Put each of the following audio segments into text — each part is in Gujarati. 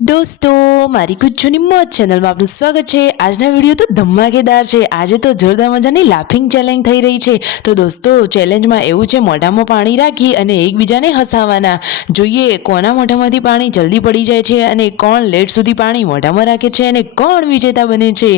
દોસ્તો, મારી ગુજ્જુની મોજ ચેનલમાં આપનું સ્વાગત છે। આજના વિડીયો તો ધમાકેદાર છે। આજે તો જોરદાર મજાની લાફિંગ ચેલેન્જ થઈ રહી છે। તો દોસ્તો, ચેલેન્જમાં એવું છે, મોઢામાં પાણી રાખી અને એકબીજાને હસાવવાના। જોઈએ કોના મોઢામાંથી પાણી જલ્દી પડી જાય છે અને કોણ લેટ સુધી પાણી મોઢામાં રાખે છે અને કોણ વિજેતા બને છે।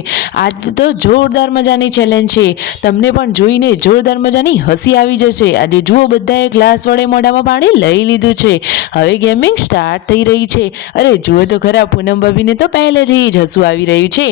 આજ તો જોરદાર મજાની ચેલેન્જ છે। તમને પણ જોઈને જોરદાર મજાની હસી આવી જશે। આજે જુઓ, બધાએ ગ્લાસ વડે મોઢામાં પાણી લઈ લીધું છે। હવે ગેમિંગ સ્ટાર્ટ થઈ રહી છે। અરે જુઓ તો ખરા, પૂનમ ભાભીને તો પહેલેથી જ હસવું આવી રહ્યું છે।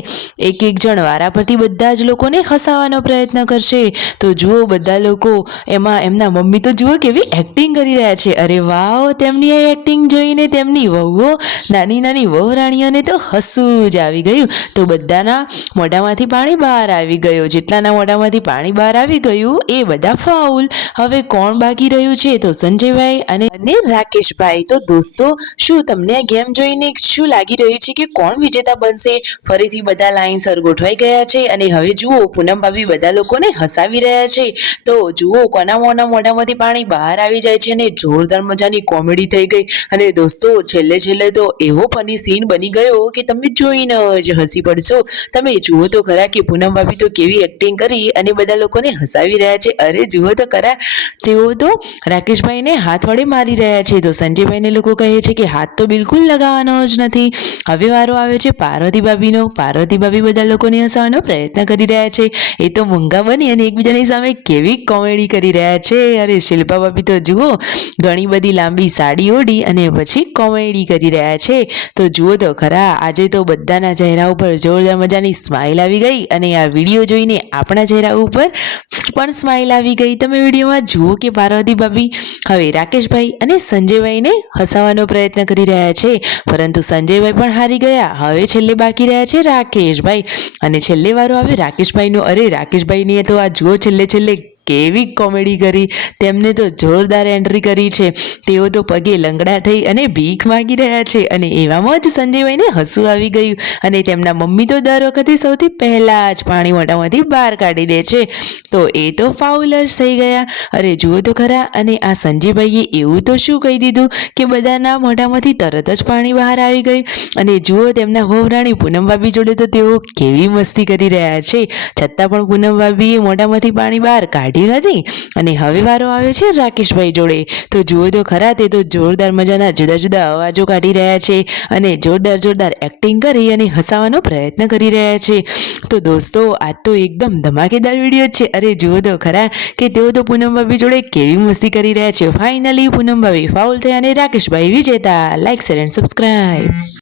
એક એક જણ વારા પરથી બધા જ લોકોને હસાવવાનો પ્રયત્ન કરશે। તો જુઓ, બધા લોકો એમાં એમના મમ્મી તો જુઓ કેવી એક્ટિંગ કરી રહ્યા છે। અરે વાવ, તેમની આ એક્ટિંગ જોઈને તેમની વહુઓ, નાની નાની વહુ રાણીઓને તો હસવું જ આવી ગયું। તો બધાના મોઢામાંથી પાણી બહાર આવી ગયું। જેટલાના મોઢામાંથી પાણી બહાર આવી ગયું એ બધા ફાઉલ। હવે કોણ બાકી રહ્યું છે? તો સંજયભાઈ અને રાકેશભાઈ। તો દોસ્તો, શું તમને આ ગેમ જોઈને શું લાગી રહ્યું છે કે કોણ વિજેતા બનશે? ફરીથી બધા લાઈનસર ગોઠવાઈ ગયા છે અને હવે જુઓ, પૂનમ ભાભી બધા લોકોને હસાવી રહ્યા છે। તો જુઓ, કોના મોઢામાંથી પાણી બહાર આવી જાય છે અને જોરદાર મજાની કોમેડી થઈ ગઈ। અને દોસ્તો, છેલ્લે તો એવો ફની સીન બની ગયો કે તમે જોઈને જ હસી પડશો। તમે જુઓ તો ખરા કે પૂનમ ભાભી તો કેવી એક્ટિંગ કરી અને બધા લોકોને હસાવી રહ્યા છે। અરે જુઓ તો ખરા, તેઓ તો રાકેશભાઈને હાથ વડે મારી રહ્યા છે। તો સંજયભાઈને લોકો કહે છે કે હાથ તો બિલકુલ લગાવવાનો જ નથી। હવે વારો આવે છે પાર્વતી ભાભીનો। પાર્વતી ભાભી બધા લોકોને હસાવવાનો પ્રયત્ન કરી રહ્યા છે। એ તો મૂંગા બની અને એકબીજાની સામે કેવી કોમેડી કરી રહ્યા છે। અરે શિલ્પા ભાભી તો જુઓ, ઘણી બધી લાંબી સાડી ઓઢી અને પછી કોમેડી કરી રહ્યા છે। તો જુઓ તો ખરા, આજે તો બધાના ચહેરા ઉપર જોરદાર મજાની સ્માઇલ આવી ગઈ અને આ વિડીયો જોઈને આપણા ચહેરા ઉપર પણ સ્માઇલ આવી ગઈ। તમે વિડીયોમાં જુઓ કે પાર્વતી ભાભી હવે રાકેશભાઈ અને સંજયભાઈને હસાવવાનો પ્રયત્ન કરી રહ્યા છે, પરંતુ સંજયભાઈ પણ હારી ગયા। હવે છેલ્લે બાકી રહ્યા છે રાકેશભાઈ અને છેલ્લે વારો આવે રાકેશભાઈનો। અરે રાકેશભાઈની તો આ જુઓ, છેલ્લે કેવી કોમેડી કરી। તેમને તો જોરદાર એન્ટ્રી કરી છે। તેઓ તો પગે લંગડા થઈ અને ભીખ માંગી રહ્યા છે અને એવામાં જ સંજયભાઈને હસવું આવી ગયું અને તેમના મમ્મી તો દર વખતે સૌથી પહેલા જ પાણી મોઢામાંથી બહાર કાઢી દે છે। તો એ તો ફાઉલ જ થઈ ગયા। અરે જુઓ તો ખરા, અને આ સંજયભાઈએ એવું તો શું કહી દીધું કે બધાના મોઢામાંથી તરત જ પાણી બહાર આવી ગયું। અને જુઓ, તેમના વહુ રાણી પૂનમ ભાભી જોડે તો તેઓ કેવી મસ્તી કરી રહ્યા છે, છતાં પણ પૂનમ ભાભીએ મોઢામાંથી પાણી બહાર કાઢ્યું નથી। અને હવે વારો આવ્યો છે રાકેશભાઈ જોડે। તો જુઓ તો ખરા, તે તો જોરદાર મજાના જુદા જુદા અવાજો કાઢી રહ્યા છે અને જોરદાર એક્ટિંગ કરી અને હસાવવાનો પ્રયત્ન કરી રહ્યા છે। તો દોસ્તો, આ તો એકદમ ધમાકેદાર વિડીયો છે। અરે જુઓ તો ખરા કે તેઓ તો પૂનમ ભાભી જોડે કેવી મસ્તી કરી રહ્યા છે। ફાઇનલી પૂનમ ભાભી ફાઉલ થયા અને રાકેશભાઈ વિજેતા। Like, share and subscribe.